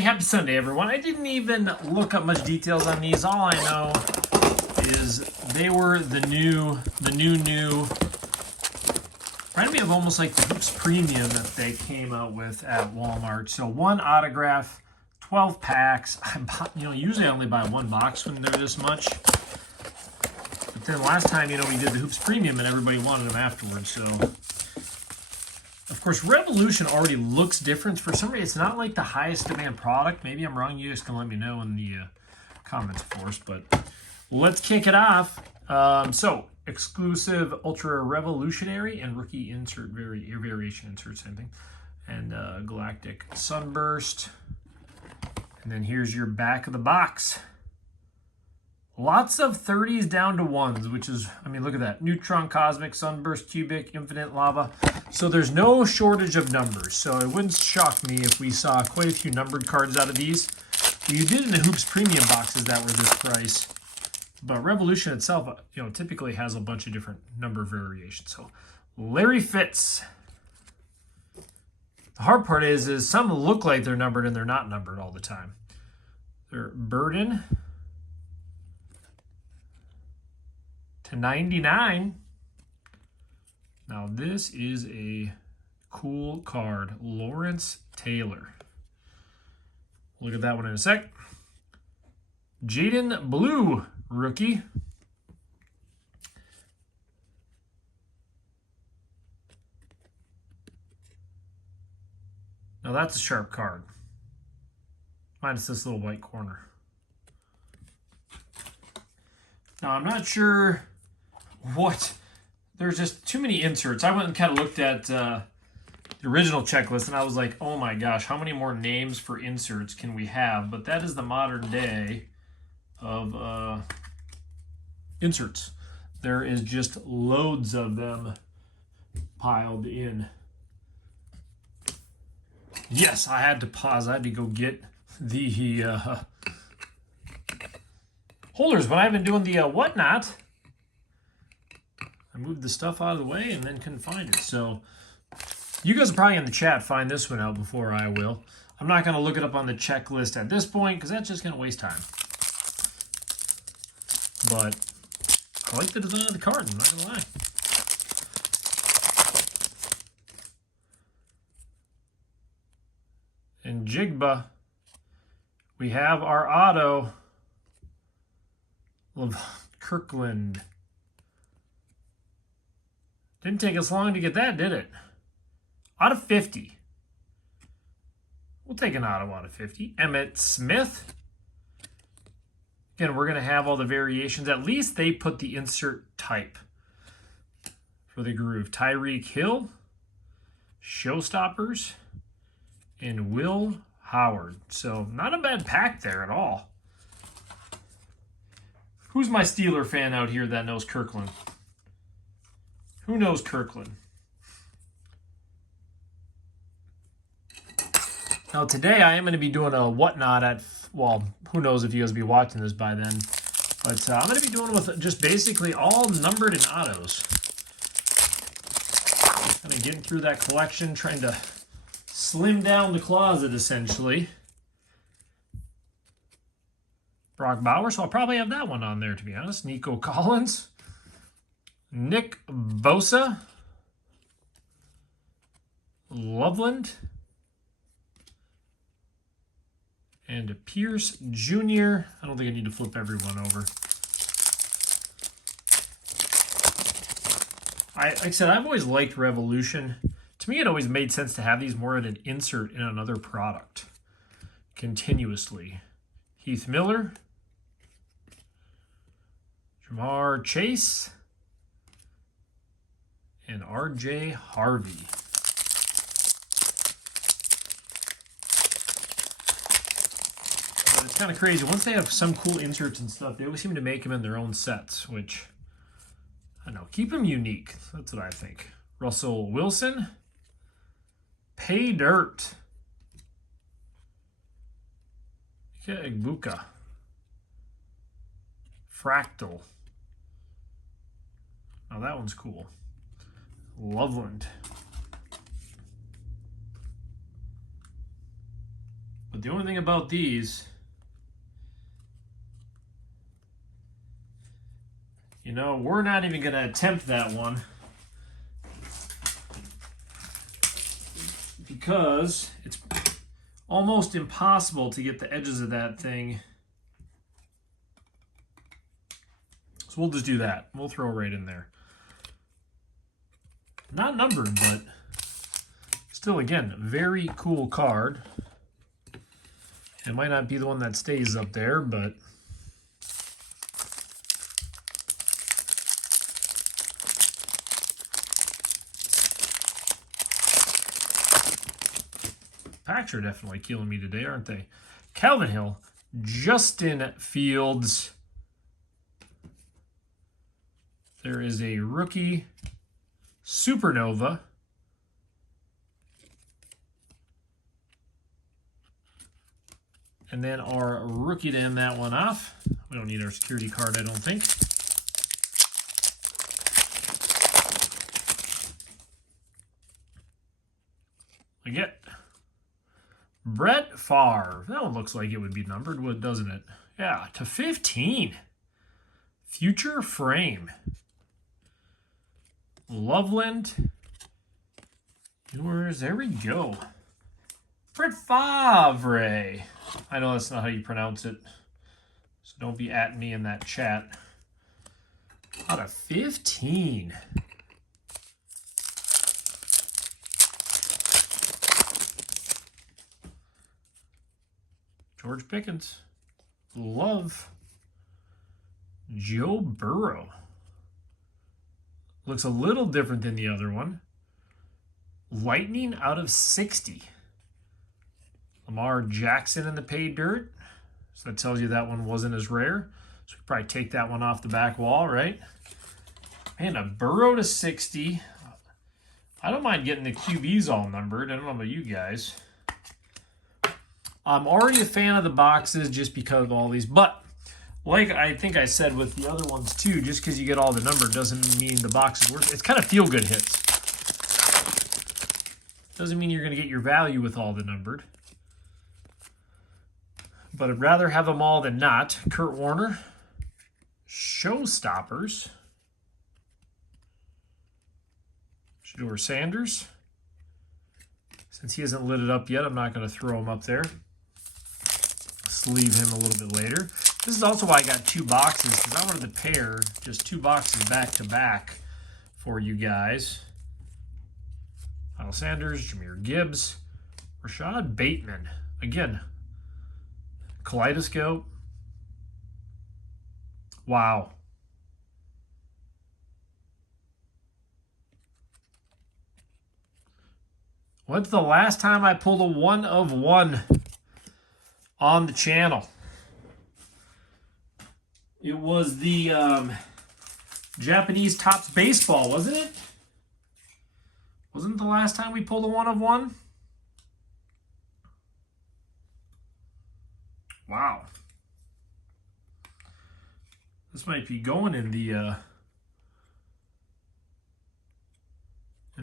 Hey, happy Sunday, everyone. I didn't even look up much details on these. All I know is they were the new, reminded me of almost like the Hoops Premium that they came out with at Walmart. So one autograph, 12 packs. Usually I only buy one box when they're this much. But then last time, we did the Hoops Premium and everybody wanted them afterwards. So, of course, Revolution already looks different. For some reason, it's not like the highest demand product. Maybe I'm wrong. You guys can let me know in the comments, of course. But let's kick it off. So, exclusive Ultra Revolutionary and rookie insert, variation insert, same thing. And Galactic Sunburst. And then here's your back of the box. Lots of 30s down to 1s, which is, look at that. Neutron, Cosmic, Sunburst, Cubic, Infinite, Lava. So there's no shortage of numbers. So it wouldn't shock me if we saw quite a few numbered cards out of these. You did in the Hoops Premium boxes that were this price. But Revolution itself, typically has a bunch of different number variations. So Larry Fitz. The hard part is some look like they're numbered and they're not numbered all the time. They're Burden to 99. Now this is a cool card. Lawrence Taylor. Look at that one in a sec. Jaden Blue, rookie. Now that's a sharp card. Minus this little white corner. Now I'm not sure what, there's just too many inserts. I went and kind of looked at the original checklist and I was like, oh my gosh, how many more names for inserts can we have? But that is the modern day of inserts. There is just loads of them piled in. Yes, I had to pause. I had to go get the holders, but I've been doing the whatnot. I moved the stuff out of the way and then couldn't find it. So you guys will probably in the chat find this one out before I will. I'm not going to look it up on the checklist at this point because that's just going to waste time. But I like the design of the card, I'm not going to lie. In Jigba, we have our auto of Kirkland. Didn't take us long to get that, did it? Out of 50. We'll take an auto out of 50. Emmett Smith. Again, we're going to have all the variations. At least they put the insert type for the groove. Tyreek Hill, Showstoppers, and Will Howard. So not a bad pack there at all. Who's my Steeler fan out here that knows Kirkland? Who knows Kirkland? Now today I am going to be doing a whatnot at, well, who knows if you guys will be watching this by then. But I'm going to be doing with just basically all numbered and autos. Kind of getting through that collection, trying to slim down the closet essentially. Brock Bowers, so I'll probably have that one on there to be honest. Nico Collins. Nick Bosa. Loveland. And Pierce Jr. I don't think I need to flip everyone over. Like I said, I've always liked Revolution. To me, it always made sense to have these more at an insert in another product continuously. Heath Miller. Jamar Chase. And R.J. Harvey. It's kind of crazy. Once they have some cool inserts and stuff, they always seem to make them in their own sets, which, I don't know, keep them unique. That's what I think. Russell Wilson. Pay Dirt. Igbuka. Fractal. Now that one's cool. Loveland. But the only thing about these, you know, we're not even going to attempt that one because it's almost impossible to get the edges of that thing. So we'll just do that. We'll throw it right in there. Not numbered, but still, again, very cool card. It might not be the one that stays up there, but packs are definitely killing me today, aren't they? Calvin Hill, Justin Fields. There is a rookie Supernova. And then our rookie to end that one off. We don't need our security card, I don't think. We get Brett Favre. That one looks like it would be numbered, doesn't it? Yeah, to 15. Future frame. Loveland. Yours. There we go. Brett Favre. I know that's not how you pronounce it, so don't be at me in that chat. Out of 15. George Pickens. Love. Joe Burrow. Looks a little different than the other one. Lightning out of 60. Lamar Jackson in the paid dirt. So that tells you that one wasn't as rare. So we probably take that one off the back wall, right? And a Burrow to 60. I don't mind getting the QBs all numbered. I don't know about you guys. I'm already a fan of the boxes just because of all these. But like I think I said with the other ones too, just because you get all the number doesn't mean the box is worth it. It's kind of feel-good hits. Doesn't mean you're going to get your value with all the numbered. But I'd rather have them all than not. Kurt Warner. Showstoppers. Shador Sanders. Since he hasn't lit it up yet, I'm not going to throw him up there. Sleeve him a little bit later. This is also why I got two boxes, because I wanted to pair just two boxes back to back for you guys. Miles Sanders, Jahmyr Gibbs, Rashad Bateman. Again, Kaleidoscope. Wow. When's the last time I pulled a 1 of 1 on the channel? It was the Japanese Topps Baseball, wasn't it? Wasn't it the last time we pulled a 1 of 1? Wow. This might be going in the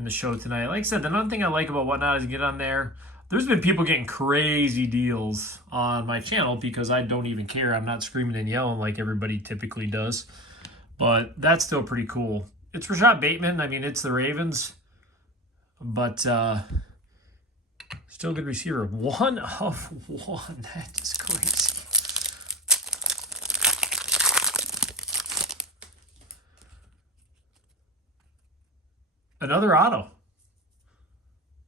show tonight. Like I said, the other thing I like about Whatnot is get on there. There's been people getting crazy deals on my channel because I don't even care. I'm not screaming and yelling like everybody typically does. But that's still pretty cool. It's Rashad Bateman. I mean, it's the Ravens. But still a good receiver. 1 of 1. That is crazy. Another auto.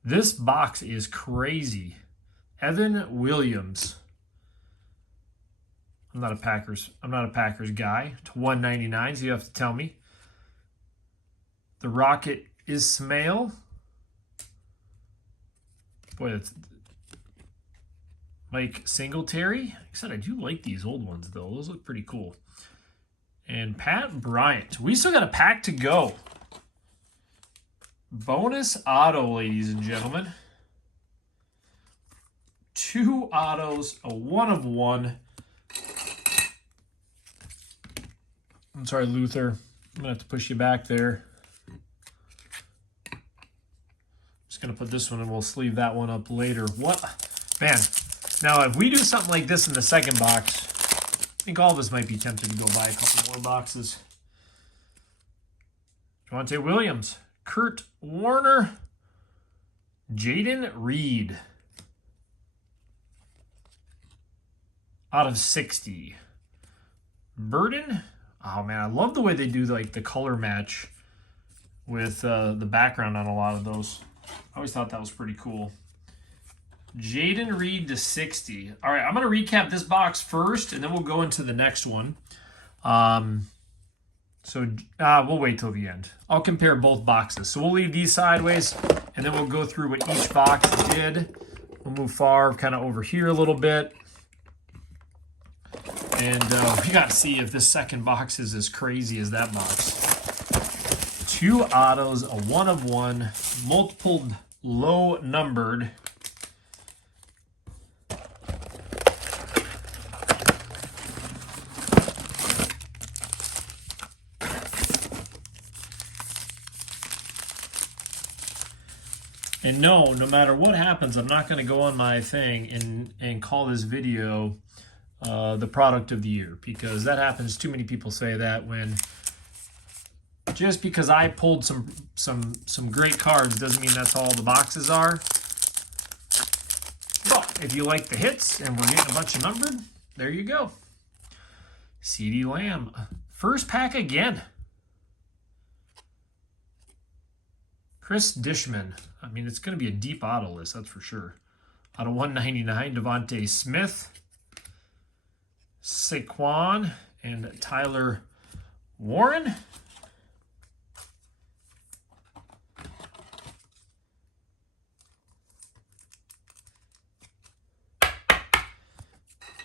This box is crazy. Evan Williams. I'm not a Packers guy. To 199, so you have to tell me. The Rocket Ismail. Boy, that's Mike Singletary. Like I said, I do like these old ones, though. Those look pretty cool. And Pat Bryant. We still got a pack to go. Bonus auto, ladies and gentlemen. 2 autos, a 1 of 1. I'm sorry, Luther. I'm going to have to push you back there. Just going to put this one and we'll sleeve that one up later. What? Man, Now, if we do something like this in the second box, I think all of us might be tempted to go buy a couple more boxes. Javonte Williams, Kurt Warner, Jaden Reed. Out of 60. Burden. Oh man, I love the way they do like the color match with the background on a lot of those. I always thought that was pretty cool. Jaden Reed to 60. All right, I'm going to recap this box first, and then we'll go into the next one. So we'll wait till the end. I'll compare both boxes. So we'll leave these sideways, and then we'll go through what each box did. We'll move far, kind of over here a little bit. And we got to see if this second box is as crazy as that box. 2 autos, a 1 of 1, multiple low numbered. And no matter what happens, I'm not going to go on my thing and call this video the product of the year, because that happens. Too many people say that when just because I pulled some great cards doesn't mean that's all the boxes are. But if you like the hits and we're getting a bunch of numbered, there you go. CeeDee Lamb, first pack again. Chris Dishman. I mean, it's going to be a deep auto list, that's for sure. Out of 199, Devontae Smith, Saquon, and Tyler Warren.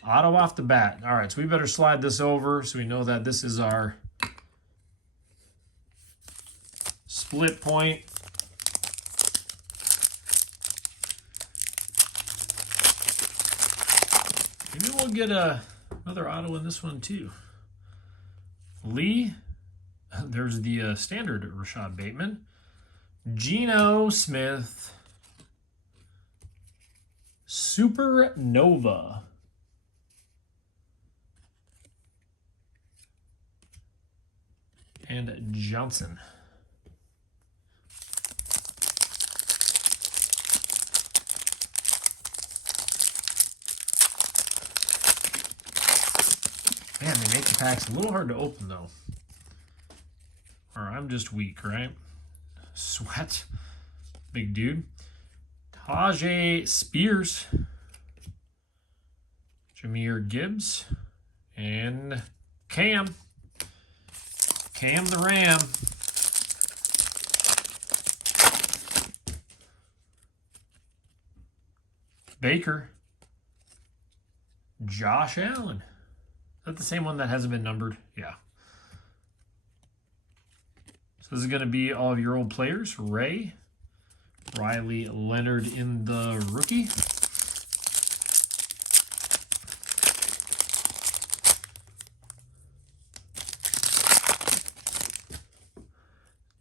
Auto off the bat. All right, so we better slide this over so we know that this is our split point. Maybe we'll get another auto in this one too. Lee, there's the standard Rashad Bateman. Geno Smith, Supernova. And Johnson. Man, they make the packs a little hard to open, though. Or I'm just weak, right? Sweat. Big dude. Tajay Spears. Jahmyr Gibbs. And Cam. Cam the Ram. Baker. Josh Allen. Is that the same one that hasn't been numbered? Yeah. So this is going to be all of your old players. Ray. Riley Leonard in the rookie.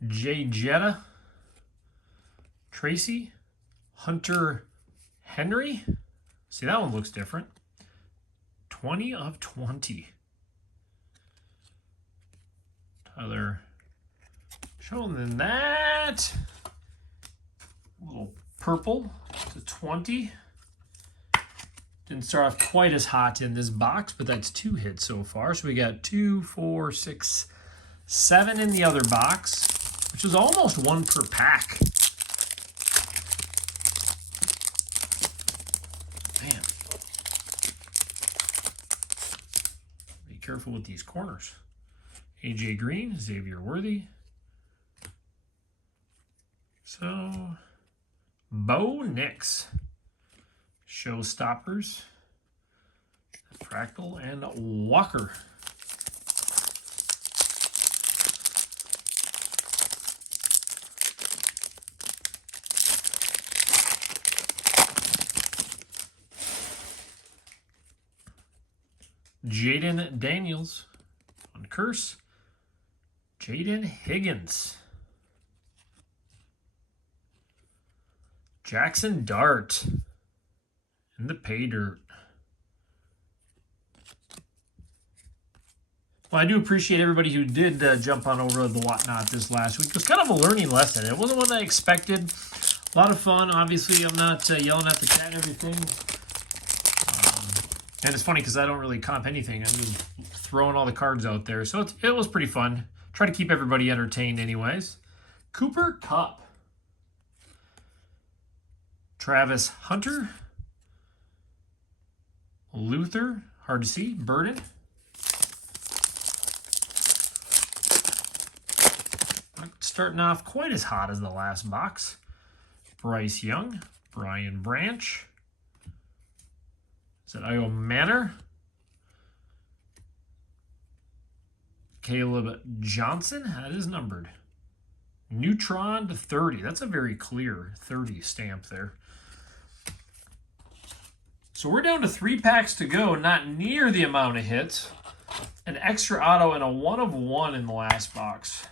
Jay Jetta. Tracy. Hunter Henry. See, that one looks different. 20 of 20. Tyler showing them that. A little purple to 20. Didn't start off quite as hot in this box, but that's 2 hits so far. So we got 2, 4, 6, 7 in the other box, which is almost 1 per pack. Man. Be careful with these corners. AJ Green, Xavier Worthy. So, Bo Nix. Showstoppers. Fractal and Walker. Jaden Daniels on Curse. Jaden Higgins. Jackson Dart. in the pay dirt. Well, I do appreciate everybody who did jump on over the Whatnot this last week. It was kind of a learning lesson. It wasn't what I expected. A lot of fun. Obviously, I'm not yelling at the chat and everything. And it's funny because I don't really comp anything. I'm just throwing all the cards out there. So it was pretty fun. Try to keep everybody entertained anyways. Cooper Kupp. Travis Hunter. Luther. Hard to see. Burden. Not starting off quite as hot as the last box. Bryce Young. Brian Branch. Is it Io Manor? Caleb Johnson. That is numbered. Neutron to 30. That's a very clear 30 stamp there. So we're down to 3 packs to go. Not near the amount of hits. An extra auto and a 1 of 1 in the last box.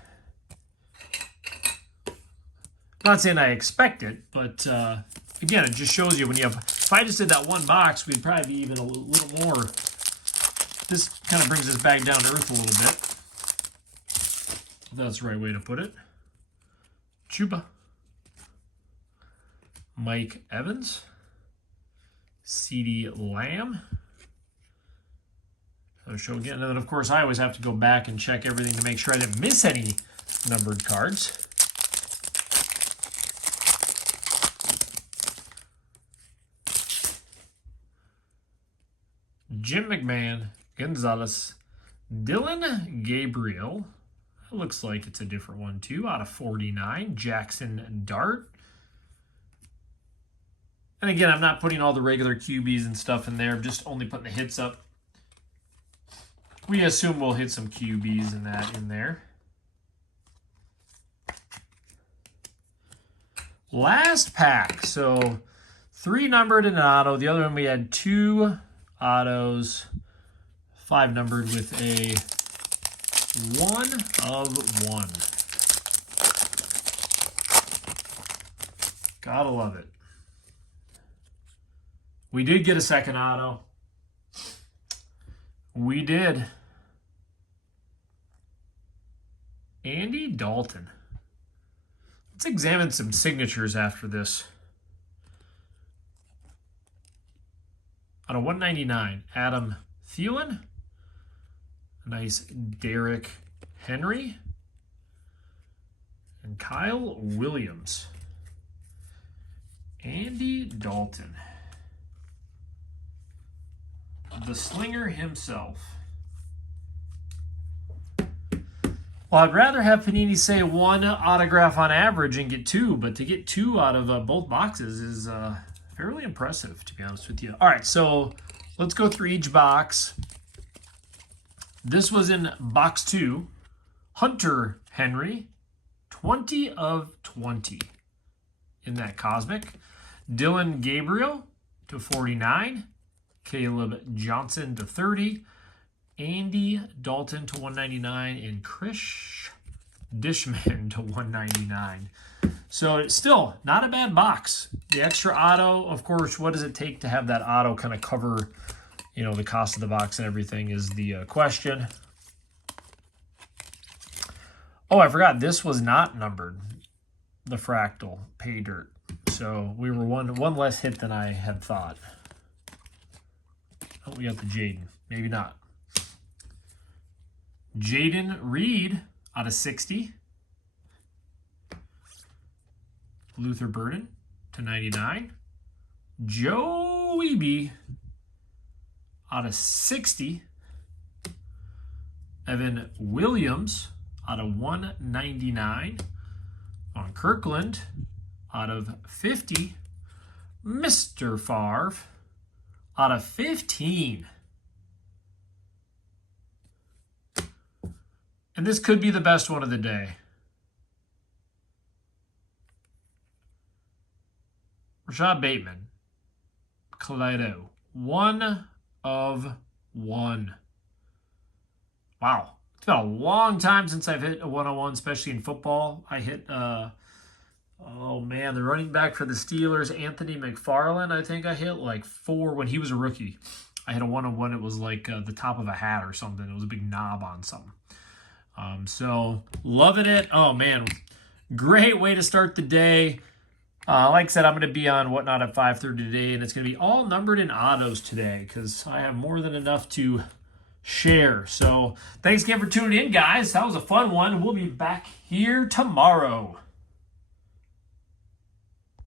Not saying I expect it, but again, it just shows you when you have... If I just did that one box, we'd probably be even a little more. This kind of brings us back down to earth a little bit. If that's the right way to put it. Chuba. Mike Evans. CeeDee Lamb. So show again. And then, of course, I always have to go back and check everything to make sure I didn't miss any numbered cards. Jim McMahon, Gonzalez, Dylan Gabriel. That looks like it's a different one too. Out of 49, Jackson Dart. And again, I'm not putting all the regular QBs and stuff in there. I'm just only putting the hits up. We assume we'll hit some QBs and that in there. Last pack. So 3 numbered and an auto. The other one we had 2 autos, 5 numbered with a 1 of 1. Gotta love it. We did get a second auto. We did. Andy Dalton. Let's examine some signatures after this. Out of 199, Adam Thielen. Nice Derrick Henry. And Kyle Williams. Andy Dalton. The slinger himself. Well, I'd rather have Panini say 1 autograph on average and get 2, but to get 2 out of both boxes is fairly impressive, to be honest with you. All right, so let's go through each box. This was in box 2. Hunter Henry, 20 of 20 in that Cosmic. Dylan Gabriel to 49. Caleb Johnson to 30. Andy Dalton to 199. And Chris Dishman to 199. So it's still not a bad box. The extra auto, of course, what does it take to have that auto kind of cover, you know, the cost of the box and everything is the question. Oh, I forgot. This was not numbered. The Fractal Pay Dirt. So we were one less hit than I had thought. Oh, we got the Jaden. Maybe not. Jaden Reed out of 60. Luther Burden to 99. Joey B out of 60. Evan Williams out of 199. On Kirkland out of 50. Mr. Favre out of 15. And this could be the best one of the day. Rashad Bateman. Kaleido. 1 of 1. Wow. It's been a long time since I've hit a 101, especially in football. I hit Oh, man, the running back for the Steelers, Anthony McFarland, I think I hit like 4 when he was a rookie. I had a one-on-one. It was like the top of a hat or something. It was a big knob on something. So, loving it. Oh, man, great way to start the day. Like I said, I'm going to be on Whatnot at 5:30 today, and it's going to be all numbered in autos today because I have more than enough to share. So, thanks again for tuning in, guys. That was a fun one. We'll be back here tomorrow.